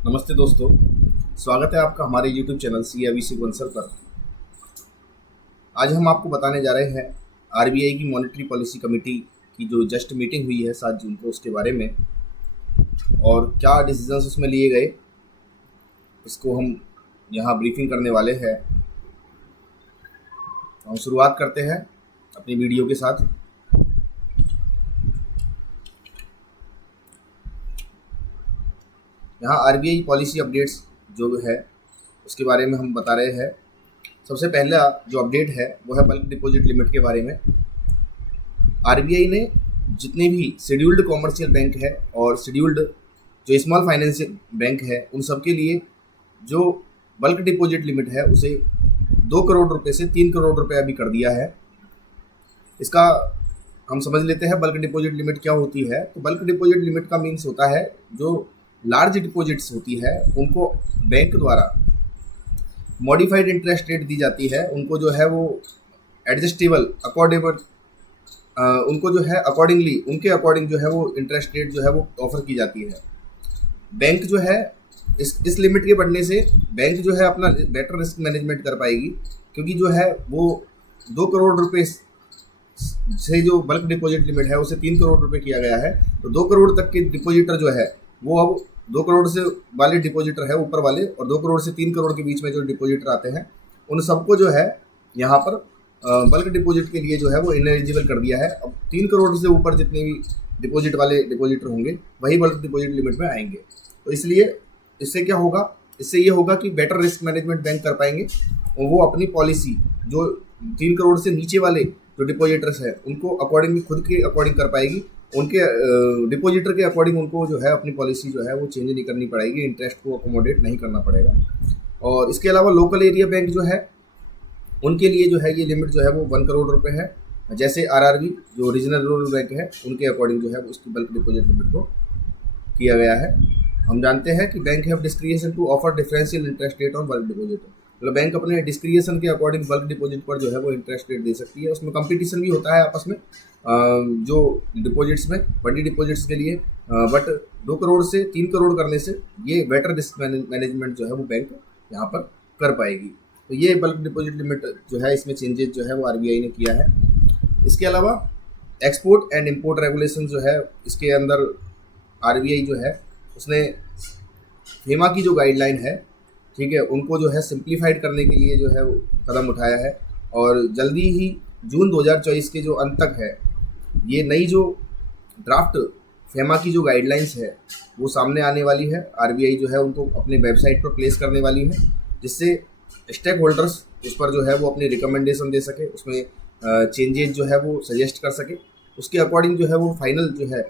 नमस्ते दोस्तों। स्वागत है आपका हमारे YouTube चैनल CAVC कंसल पर। आज हम आपको बताने जा रहे हैं RBI की मॉनेटरी पॉलिसी कमेटी की जो जस्ट मीटिंग हुई है 7 जून को, उसके बारे में और क्या डिसीजंस उसमें लिए गए, इसको हम यहाँ ब्रीफिंग करने वाले हैं। हम शुरुआत करते हैं अपनी वीडियो के साथ। यहाँ RBI पॉलिसी अपडेट्स जो है उसके बारे में हम बता रहे हैं। सबसे पहला जो अपडेट है वो है बल्क डिपॉजिट लिमिट के बारे में। RBI ने जितने भी शेड्यूल्ड कॉमर्शियल बैंक है और शेड्यूल्ड जो स्मॉल फाइनेंशियल बैंक है उन सब के लिए जो बल्क डिपॉजिट लिमिट है उसे 2 करोड़ रुपए से 3 करोड़ रुपए अभी कर दिया है। इसका हम समझ लेते हैं बल्क डिपॉजिट लिमिट क्या होती है। तो बल्क डिपॉजिट लिमिट का मीन्स होता है जो लार्ज डिपॉजिट्स होती है उनको बैंक द्वारा मॉडिफाइड इंटरेस्ट रेट दी जाती है। उनको जो है वो एडजस्टेबल अकॉर्डेबल उनको जो है अकॉर्डिंगली उनके अकॉर्डिंग जो है वो इंटरेस्ट रेट जो है वो ऑफर की जाती है। बैंक जो है इस लिमिट के बढ़ने से बैंक जो है अपना बेटर रिस्क मैनेजमेंट कर पाएगी, क्योंकि जो है वो 2 करोड़ रुपए से जो बल्क डिपॉजिट लिमिट है उसे 3 करोड़ रुपए किया गया है। तो 2 करोड़ तक के डिपॉजिटर जो है वो अब 2 करोड़ से वाले डिपॉजिटर है ऊपर वाले, और 2 करोड़ से 3 करोड़ के बीच में जो डिपॉजिटर आते हैं उन सबको जो है यहाँ पर बल्क डिपॉजिट के लिए जो है वो इनएलिजिबल कर दिया है। अब 3 करोड़ से ऊपर जितने भी डिपॉजिट वाले डिपॉजिटर होंगे वही बल्क डिपॉजिट लिमिट में आएंगे। तो इसलिए इससे क्या होगा, इससे ये होगा कि बेटर रिस्क मैनेजमेंट बैंक कर पाएंगे और वो अपनी पॉलिसी जो 3 करोड़ से नीचे वाले जो डिपॉजिटर्स हैं उनको अकॉर्डिंग खुद के अकॉर्डिंग कर पाएगी। उनके डिपॉजिटर के अकॉर्डिंग उनको जो है अपनी पॉलिसी जो है वो चेंज नहीं करनी पड़ेगी, इंटरेस्ट को अकोमोडेट नहीं करना पड़ेगा। और इसके अलावा लोकल एरिया बैंक जो है उनके लिए जो है ये लिमिट जो है वो 1 करोड़ रुपए है। जैसे RRB जो रीजनल रूरल बैंक है उनके अकॉर्डिंग जो है उसकी बल्क डिपॉजिट लिमिट को किया गया है। हम जानते हैं कि bank have discretion to offer differential interest rate on bulk deposit. मतलब बैंक अपने डिस्क्रिएशन के अकॉर्डिंग बल्क डिपॉजिट पर जो है वो इंटरेस्ट रेट दे सकती है। उसमें कंपटीशन भी होता है आपस में जो डिपॉजिट्स में बड़ी डिपॉजिट्स के लिए, बट 2 करोड़ से 3 करोड़ करने से ये बेटर रिस्क मैनेजमेंट जो है वो बैंक यहाँ पर कर पाएगी। तो ये बल्क डिपॉजिट लिमिट जो है इसमें चेंजेस जो है वो RBI ने किया है। इसके अलावा एक्सपोर्ट एंड इम्पोर्ट रेगुलेशन जो है इसके अंदर RBI जो है उसने फेमा की जो गाइडलाइन है, ठीक है, उनको जो है सिंप्लीफाइड करने के लिए जो है वो कदम उठाया है। और जल्दी ही जून 2024 के जो अंत तक है ये नई जो ड्राफ्ट फेमा की जो गाइडलाइंस है वो सामने आने वाली है। RBI जो है उनको अपने वेबसाइट पर प्लेस करने वाली है, जिससे स्टेक होल्डर्स उस पर जो है वो अपनी रिकमेंडेशन दे सके, उसमें चेंजेस जो है वो सजेस्ट कर सके। उसके अकॉर्डिंग जो है वो फाइनल जो है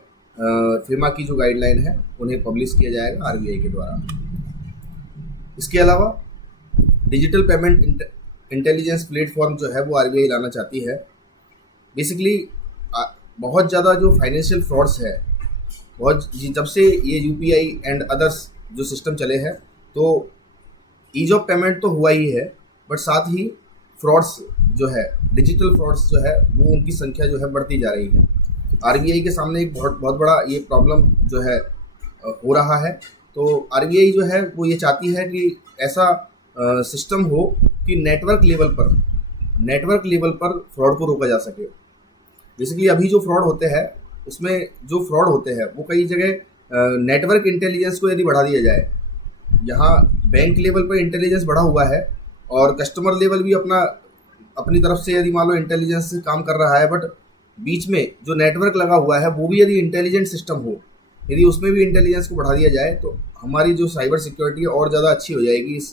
फेमा की जो गाइडलाइन है उन्हें पब्लिश किया जाएगा RBI के द्वारा। इसके अलावा डिजिटल पेमेंट इंटेलिजेंस प्लेटफॉर्म जो है वो RBI लाना चाहती है। बेसिकली बहुत ज़्यादा जो फाइनेंशियल फ्रॉड्स है, बहुत जब से ये UPI एंड अदर्स जो सिस्टम चले हैं तो ईज ऑफ पेमेंट तो हुआ ही है, बट साथ ही फ्रॉड्स जो है डिजिटल फ्रॉड्स जो है वो उनकी संख्या जो है बढ़ती जा रही है। RBI के सामने एक बहुत बड़ा ये प्रॉब्लम जो है हो रहा है। तो RBI जो है वो ये चाहती है कि ऐसा सिस्टम हो कि नेटवर्क लेवल पर फ्रॉड को रोका जा सके। बेसिकली अभी जो फ्रॉड होते हैं उसमें जो फ्रॉड होते हैं वो कई जगह नेटवर्क इंटेलिजेंस को यदि बढ़ा दिया जाए, यहाँ बैंक लेवल पर इंटेलिजेंस बढ़ा हुआ है और कस्टमर लेवल भी अपनी तरफ से यदि मान लो इंटेलिजेंस से काम कर रहा है, बट बीच में जो नेटवर्क लगा हुआ है वो भी यदि इंटेलिजेंट सिस्टम हो, यदि उसमें भी इंटेलिजेंस को बढ़ा दिया जाए तो हमारी जो साइबर सिक्योरिटी है और ज़्यादा अच्छी हो जाएगी इस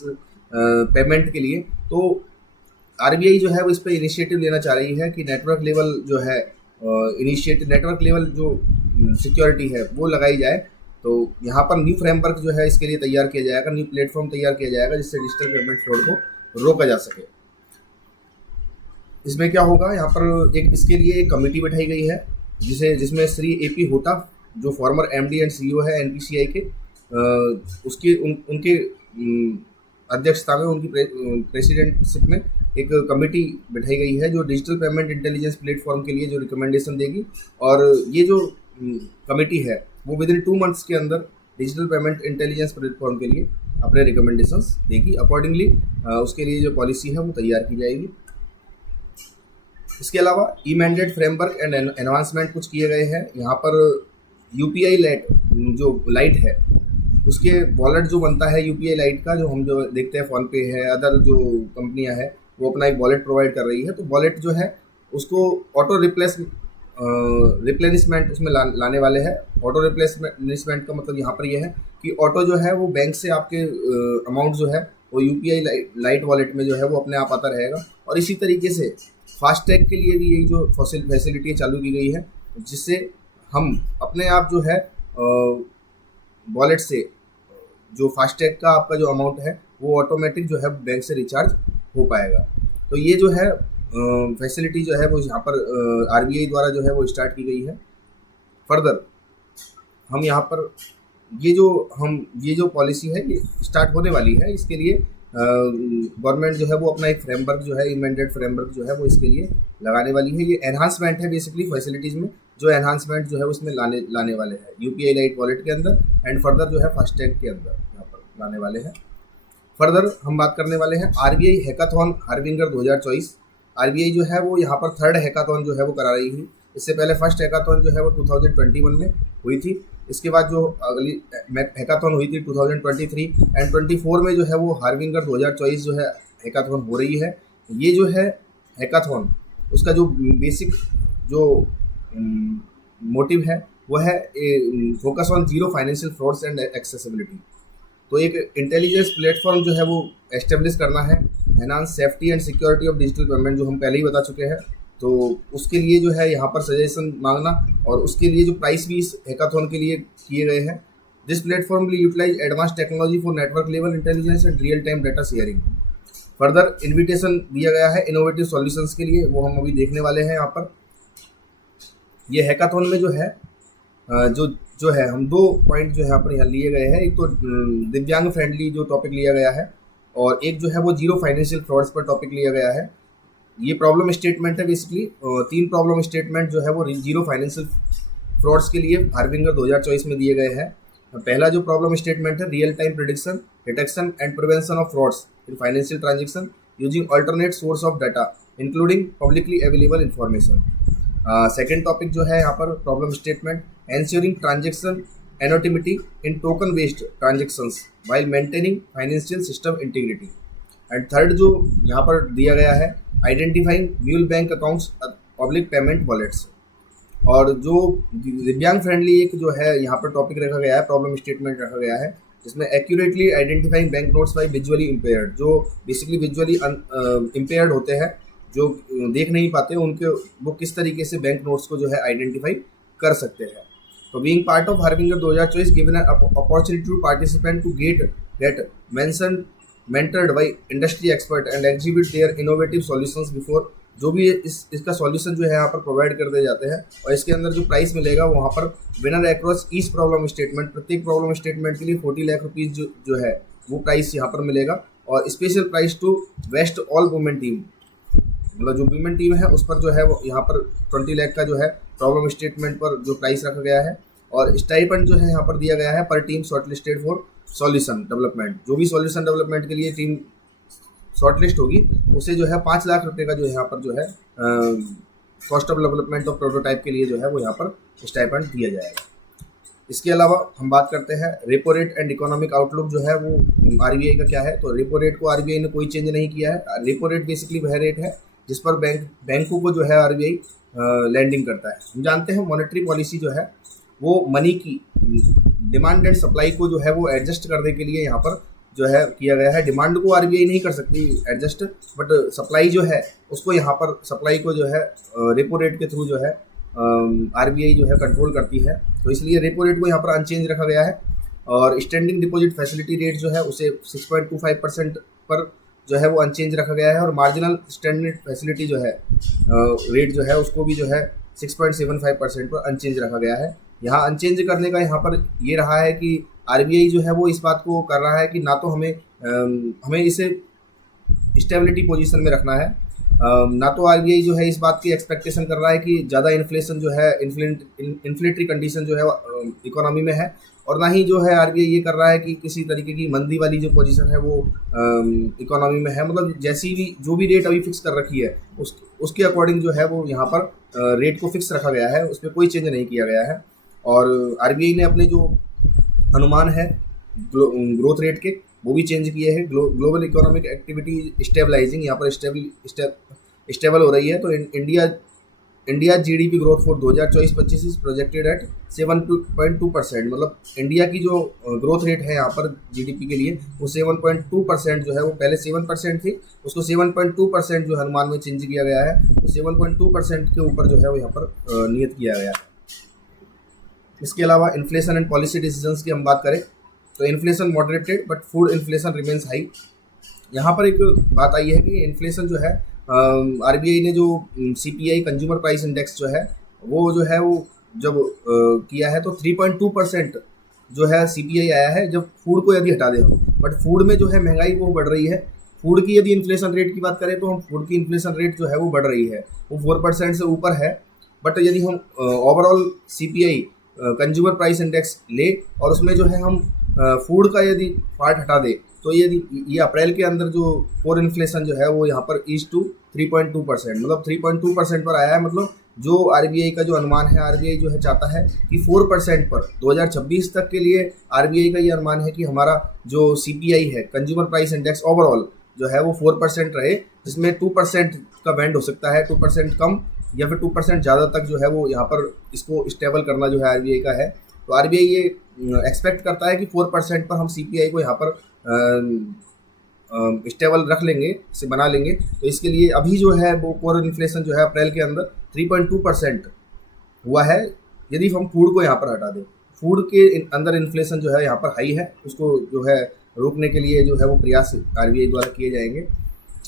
पेमेंट के लिए। तो RBI जो है वो इस पर इनिशिएटिव लेना चाह रही है कि नेटवर्क लेवल जो है नेटवर्क लेवल जो सिक्योरिटी है वो लगाई जाए। तो यहाँ पर न्यू फ्रेमवर्क जो है इसके लिए तैयार किया जाएगा, न्यू प्लेटफॉर्म तैयार किया जाएगा जिससे डिजिटल पेमेंट फ्रॉड को रोका जा सके। इसमें क्या होगा, यहाँ पर इसके लिए एक कमेटी बैठाई गई है जिसमें श्री AP होटा जो फॉर्मर MD एंड CEO है NPCI के, उनके अध्यक्षता में उनकी प्रेसिडेंटशिप में एक कमेटी बैठाई गई है जो डिजिटल पेमेंट इंटेलिजेंस प्लेटफॉर्म के लिए जो रिकमेंडेशन देगी। और ये जो कमेटी है वो विद इन 2 मंथ्स के अंदर डिजिटल पेमेंट इंटेलिजेंस प्लेटफॉर्म के लिए अपने रिकमेंडेशंस देगी। अकॉर्डिंगली उसके लिए जो पॉलिसी है वो तैयार की जाएगी। इसके अलावा ई मैंडेट फ्रेमवर्क एंड एनवांसमेंट कुछ किए गए हैं। यहाँ पर यूपीआई लाइट है उसके वॉलेट जो बनता है यूपीआई लाइट का, जो हम जो देखते हैं फ़ोनपे है, अदर जो कंपनियां हैं वो अपना एक वॉलेट प्रोवाइड कर रही है। तो वॉलेट जो है उसको ऑटो रिप्लेनिशमेंट उसमें लाने वाले हैं। ऑटो रिप्लेनिशमेंट का मतलब यहाँ पर ये है कि ऑटो जो है वो बैंक से आपके अमाउंट जो है वो यूपीआई लाइट वॉलेट में जो है वो अपने आप आता रहेगा। और इसी तरीके से फास्टैग के लिए भी यही जो फैसिलिटी चालू की गई है, जिससे हम अपने आप जो है वॉलेट से जो फास्टैग का आपका जो अमाउंट है वो ऑटोमेटिक जो है बैंक से रिचार्ज हो पाएगा। तो ये जो है फैसिलिटी जो है वो यहाँ पर आरबीआई द्वारा जो है वो स्टार्ट की गई है। फर्दर हम यहाँ पर ये जो पॉलिसी है ये स्टार्ट होने वाली है, इसके लिए गवर्नमेंट जो है वो अपना एक फ्रेमवर्क जो है इमेंडेड फ्रेमवर्क जो है वो इसके लिए लगाने वाली है। ये एनहांसमेंट है बेसिकली फैसिलिटीज़ में, जो एनहांसमेंट जो है उसमें लाने वाले हैं यूपीआई लाइट वॉलेट के अंदर एंड फर्दर जो है फास्टैग के अंदर यहाँ पर लाने वाले हैं। फर्दर हम बात करने वाले हैं आरबीआई हैकाथॉन हार्बिंगर 2024। आरबीआई जो है वो यहाँ पर थर्ड हैकाथॉन जो है वो करा रही थी। इससे पहले फर्स्ट हैकाथॉन जो है वो 2021 में हुई थी। इसके बाद जो अगली हैकाथॉन हुई थी 2023 एंड 24 में जो है वो हार्बिंगर 2024 जो है हैकाथॉन हो रही है। ये जो है हैकाथॉन उसका जो बेसिक जो मोटिव है वो है focus on zero financial frauds and accessibility. तो एक इंटेलिजेंस प्लेटफॉर्म जो है वो एस्टेब्लिश करना है, enhance safety and security of digital payment जो हम पहले ही बता चुके हैं। तो उसके लिए जो है यहाँ पर सजेशन मांगना और उसके लिए जो प्राइस भी इस हैकाथॉन के लिए किए गए हैं। This platform will utilize advance technology for network level intelligence and real time data sharing. Further invitation दिया गया है इनोवेटिव सॉल्यूशंस के लिए, वो हम अभी देखने वाले हैं। यहाँ पर ये हैकाथॉन में जो है जो है हम 2 पॉइंट जो है यहाँ लिए गए हैं। एक तो दिव्यांग फ्रेंडली जो टॉपिक लिया गया है और एक जो है वो जीरो फाइनेंशियल फ्रॉड्स पर टॉपिक लिया गया है। ये प्रॉब्लम स्टेटमेंट है बेसिकली, 3 प्रॉब्लम स्टेटमेंट जो है वो जीरो फाइनेंशियल फ्रॉड्स के लिए हार्बिंगर 2024 में दिए गए हैं। पहला जो प्रॉब्लम स्टेटमेंट है real time prediction detection and prevention of frauds in financial transaction using alternate source of data including publicly available information. Second topic जो है यहाँ पर problem statement ensuring transaction anonymity in token based transactions while maintaining financial system integrity. And third जो यहाँ पर दिया गया है identifying mule bank accounts public payment wallets. और जो दिव्यांग फ्रेंडली एक जो है यहाँ पर टॉपिक रखा गया है, प्रॉब्लम स्टेटमेंट रखा गया है, जिसमें accurately identifying bank notes by visually impaired, जो बेसिकली विजुअली इम्पेयर्ड होते हैं, जो देख नहीं पाते, उनके वो किस तरीके से बैंक नोट्स को जो है आइडेंटिफाई कर सकते हैं। तो being part of harbinger 2024 given an opportunity to participant to get mentored by industry expert and exhibit their innovative solutions before। जो भी इसका सॉल्यूशन जो है यहाँ पर प्रोवाइड कर दिए जाते हैं और इसके अंदर जो प्राइस मिलेगा वहाँ पर winner across each problem statement, प्रत्येक प्रॉब्लम स्टेटमेंट के लिए 40 लाख रुपीज़ जो है वो प्राइस यहाँ पर मिलेगा। और special prize to best all women team, मतलब जो वुमेन टीम है उस पर जो है वो यहाँ पर 20 लाख का जो है प्रॉब्लम स्टेटमेंट पर जो प्राइस रखा गया है। और स्टाइपेंड जो है यहाँ पर दिया गया है पर team shortlisted for solution development. जो भी सॉल्यूशन डेवलपमेंट के लिए टीम शॉर्टलिस्ट होगी उसे जो है 5 लाख रुपए का जो यहाँ पर जो है cost of development of prototype के लिए जो है वो यहाँ पर स्टाइपेंड दिया जाएगा। इसके अलावा हम बात करते हैं repo rate and economic outlook जो है वो आरबीआई का क्या है। तो रेपो रेट को आरबीआई ने कोई चेंज नहीं किया है। रेपो रेट बेसिकली वह रेट है जिस पर बैंकों को जो है आरबीआई लैंडिंग करता है। हम जानते हैं मॉनेटरी पॉलिसी जो है वो मनी की डिमांड एंड सप्लाई को जो है वो एडजस्ट करने के लिए यहाँ पर जो है किया गया है। डिमांड को आरबीआई नहीं कर सकती एडजस्ट, बट सप्लाई जो है उसको यहाँ पर सप्लाई को जो है रेपो रेट के थ्रू जो है आरबीआई जो है कंट्रोल करती है। तो इसलिए रेपो रेट को यहाँ पर अनचेंज रखा गया है। और स्टैंडिंग डिपॉजिट फैसिलिटी रेट जो है उसे 6.25% पर जो है वो अनचेंज रखा गया है। और मार्जिनल स्टैंडर्ड फैसिलिटी जो है रेट जो है उसको भी जो है 6.75% पर अनचेंज रखा गया है। यहाँ अनचेंज करने का यहाँ पर ये रहा है कि आरबीआई जो है वो इस बात को कर रहा है कि ना तो हमें इसे स्टेबिलिटी पोजीशन में रखना है, ना तो आरबीआई जो है इस बात की एक्सपेक्टेशन कर रहा है कि ज़्यादा इन्फ्लेशन जो है इन्फ्लेटरी कंडीशन जो है इकोनॉमी में है, और ना ही जो है आरबीआई ये कर रहा है कि किसी तरीके की मंदी वाली जो पोजीशन है वो इकोनॉमी में है, मतलब जैसी भी जो भी रेट अभी फिक्स कर रखी है उसके अकॉर्डिंग जो है वो यहाँ पर रेट को फिक्स रखा गया है, उस पर कोई चेंज नहीं किया गया है। और आरबीआई ने अपने जो अनुमान है ग्रोथ रेट के वो भी चेंज किए हैं। ग्लोबल इकोनॉमिक एक्टिविटी स्टेबलाइजिंग, यहाँ पर स्टेबल हो रही है। तो India GDP growth for 2024-25 is projected at 7.2%, मतलब इंडिया की जो ग्रोथ रेट है यहाँ पर जीडीपी के लिए वो 7.2% जो है, वो पहले 7% थी, उसको 7.2% जो अनुमान में चेंज किया गया है। तो 7.2% के ऊपर जो है वो यहाँ पर नियत किया गया है। इसके अलावा इन्फ्लेशन एंड पॉलिसी डिसीजंस की हम बात करें तो inflation moderated but food inflation remains high. यहाँ पर एक बात आई है कि इन्फ्लेशन जो है आरबीआई ने जो सीपीआई कंज्यूमर प्राइस इंडेक्स जो है वो जब किया है तो 3.2% जो है सीपीआई आया है, जब फूड को यदि हटा दे हम। बट फूड में जो है महंगाई वो बढ़ रही है। फूड की यदि इन्फ्लेशन रेट की बात करें तो हम फूड की इन्फ्लेशन रेट जो है वो बढ़ रही है, वो 4% से ऊपर है। बट यदि हम overall CPI consumer price index ले और उसमें जो है हम फूड का यदि पार्ट हटा दे तो ये अप्रैल के अंदर जो कोर इन्फ्लेशन जो है वो यहाँ पर इज टू 3.2%, मतलब 3.2% पर आया है। मतलब जो आरबीआई का जो अनुमान है, आरबीआई जो है चाहता है कि 4% पर 2026 तक के लिए आरबीआई का ये अनुमान है कि हमारा जो सीपीआई है कंज्यूमर प्राइस इंडेक्स ओवरऑल जो है वो 4% रहे, जिसमें 2% का बैंड हो सकता है, 2% कम या फिर 2% ज़्यादा तक जो है वो यहाँ पर इसको स्टेबल करना जो है आरबीआई का है। तो आरबीआई ये एक्सपेक्ट करता है कि 4% पर हम सीपीआई को यहाँ पर स्टेबल रख लेंगे, इसे बना लेंगे। तो इसके लिए अभी जो है वो कोर इन्फ्लेशन जो है अप्रैल के अंदर 3.2% हुआ है। यदि हम फूड को यहाँ पर हटा दें, फूड के अंदर इन्फ्लेशन जो है यहाँ पर हाई है, उसको जो है रोकने के लिए जो है वो प्रयास आरबीआई द्वारा किए जाएंगे।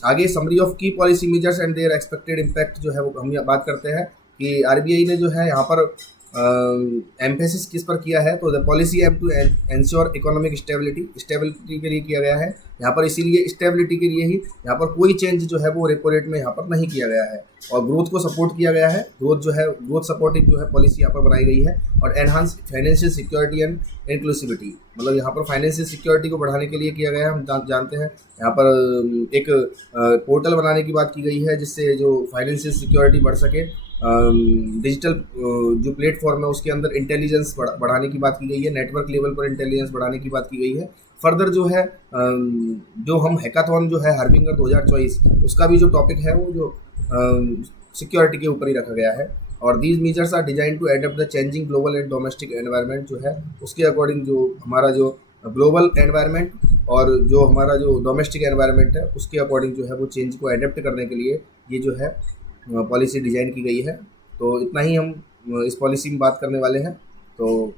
आगे summary of key policy measures and their expected impact जो है वो हम बात करते हैं कि आरबीआई ने जो है यहाँ पर एम्फेसिस किस पर किया है, तो the policy aim to ensure economic stability के लिए किया गया है यहाँ पर। इसीलिए स्टेबिलिटी के लिए ही यहाँ पर कोई चेंज जो है वो रेपो रेट में यहाँ पर नहीं किया गया है। और ग्रोथ को सपोर्ट किया गया है, ग्रोथ सपोर्टिव जो है पॉलिसी यहाँ पर बनाई गई है। और enhance financial security and inclusivity, मतलब यहाँ पर फाइनेंशियल सिक्योरिटी को बढ़ाने के लिए किया गया है। हम जानते हैं यहाँ पर एक पोर्टल बनाने की बात की गई है जिससे जो फाइनेंशियल सिक्योरिटी बढ़ सके। डिजिटल जो प्लेटफॉर्म है उसके अंदर इंटेलिजेंस बढ़ाने की बात की गई है, नेटवर्क लेवल पर इंटेलिजेंस बढ़ाने की बात की गई है। फर्दर जो है जो हम हैकाथॉन जो है हार्बिंगर 2024 उसका भी जो टॉपिक है वो जो सिक्योरिटी के ऊपर ही रखा गया है। और these measures are design to adapt the changing global and domestic environment, जो है उसके अकॉर्डिंग जो हमारा जो ग्लोबल एनवायरनमेंट और जो हमारा जो डोमेस्टिक एनवायरनमेंट है उसके अकॉर्डिंग जो है वो चेंज को एडेप्ट करने के लिए ये जो है पॉलिसी डिज़ाइन की गई है। तो इतना ही हम इस पॉलिसी में बात करने वाले हैं। तो